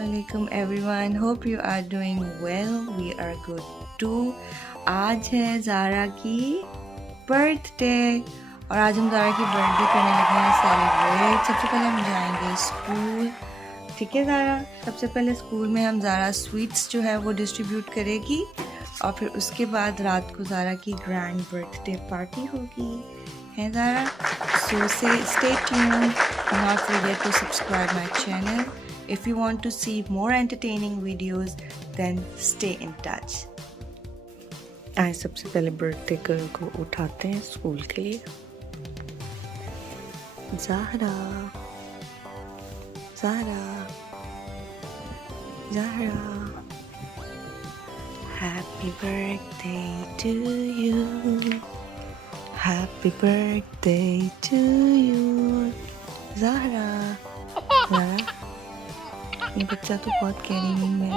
Assalamualaikum everyone. Hope you are doing well. We are good too. आज है ज़ारा की birthday और आज हम ज़ारा की बर्थडे करने लगे हैं सेलिब्रेट। सबसे पहले हम जाएंगे स्कूल, ठीक है ज़ारा? सबसे पहले स्कूल में हम ज़ारा स्वीट्स जो है वो डिस्ट्रीब्यूट करेगी और फिर उसके बाद रात को ज़ारा की ग्रैंड बर्थडे पार्टी होगी, है Zaara? So stay tuned. Do not forget to subscribe my channel. If you want to see more entertaining videos, then stay in touch. आइए सबसे पहले बर्थडे गर्ल को उठाते हैं स्कूल के लिए। Zahra, Zahra, Zahra, Happy birthday to you. Happy birthday to you. Zahra, Zahra, ये बच्चा तो बहुत कैरिंग है।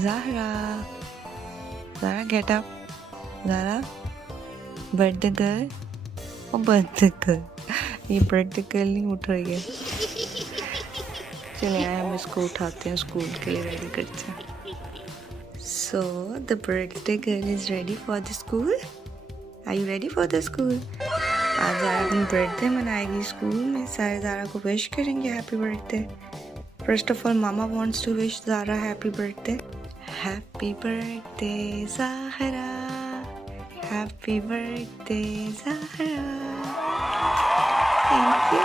Zahra, Zahra get up. Zahra, birthday girl, ओ बर्थडे गर्ल, ये बर्थडे गर्ल नहीं उठ रही है। चले आए, हम इसको उठाते हैं, स्कूल के लिए रेडी करते हैं। So the birthday girl is ready for the school. Are you ready for the school? आज ज़ारा अपनी बर्थडे मनाएगी स्कूल में। सारे ज़ारा को विश करेंगे happy birthday. First of all mama wants to wish Zara happy birthday. Happy birthday Zahra, happy birthday Zahra. Thank you.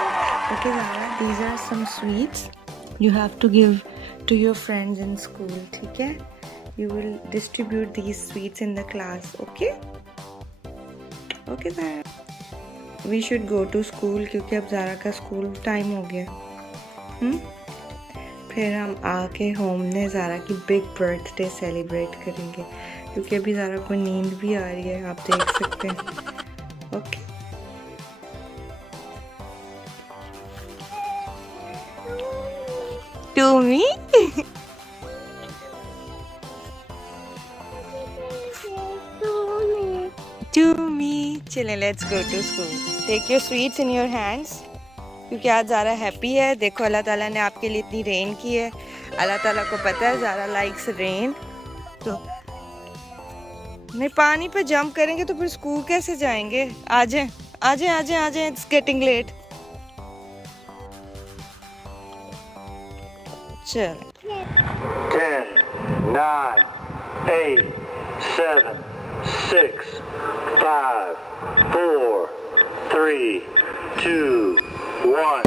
Okay Zara, these are some sweets you have to give to your friends in school, ठीक है? You will distribute these sweets in the class, okay? Okay Zaara, we should go to school क्योंकि अब ज़ारा का school time हो गया। फिर हम आके होम में ज़ारा की बिग बर्थडे सेलिब्रेट करेंगे क्योंकि अभी ज़ारा को नींद भी आ रही है, आप देख सकते हैं। Okay to me to me. चलें, let's go to school. Take your sweets in your hands. क्योंकि आज ज़ारा हैप्पी है। देखो अल्लाह ताला ने आपके लिए इतनी रेन की है। अल्लाह ताला को पता है ज़ारा लाइक्स रेन। तो नहीं, पानी पे जंप करेंगे तो फिर स्कूल कैसे जाएंगे? आ जाएं, आ जाएं, आ जाएं, आ जाएं। It's getting late. चल 10, 9, 8, 7, 6, 5, 4, 3, 2, 1.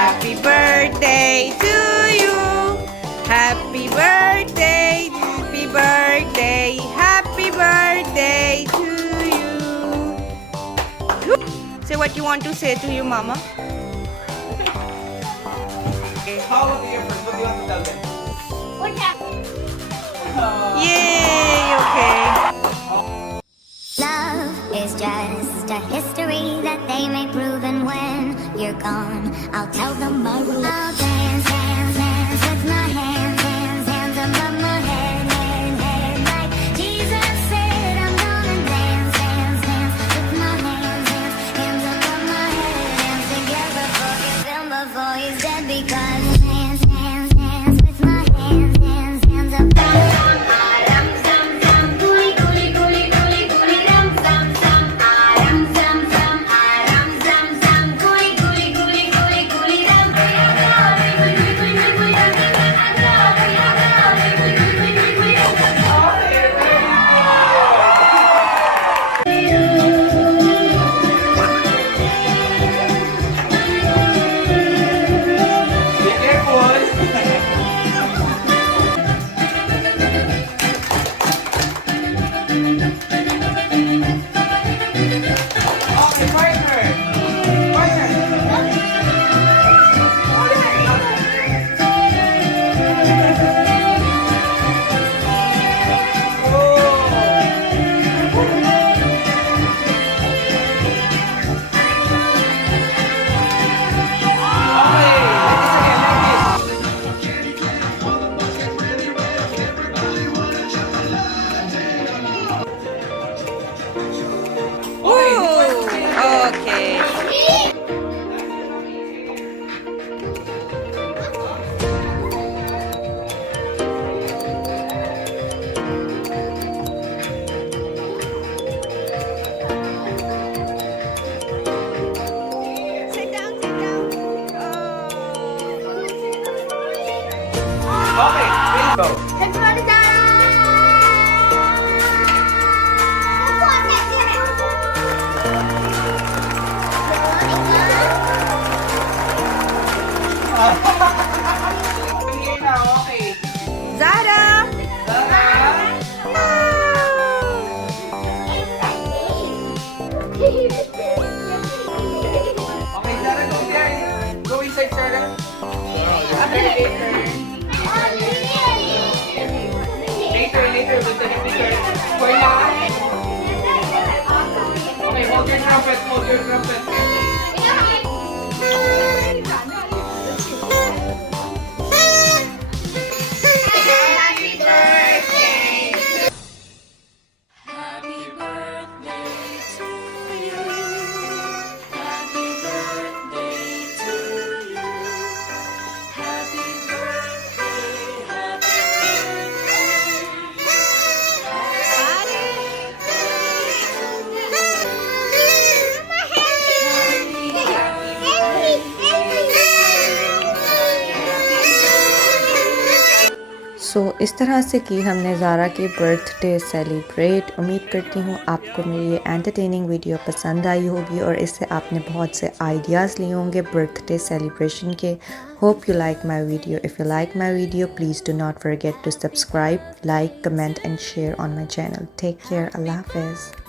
Happy birthday to you. Happy birthday, happy birthday, happy birthday to you. Say what you want to say to your mama. Okay. How about your friends? What do you want to tell them? What happened? Yay, okay. Love is just a history that they may prove, and when you're gone, I'll tell them I will. I'll dance, dance, dance with my hands, hands, hands above my head, head, head, like Jesus said I'm gonna dance. smoke your trumpet. इस तरह से की हमने ज़ारा की birthday celebrate. उम्मीद करती हूँ आपको मेरी ये एंटरटेनिंग वीडियो पसंद आई होगी और इससे आपने बहुत से आइडियाज़ लिए होंगे बर्थडे सेलिब्रेशन के। Hope you like my video. If you like my video please do not forget to subscribe, like, comment and share on my channel. Take care. अल्लाह हाफ़िज़।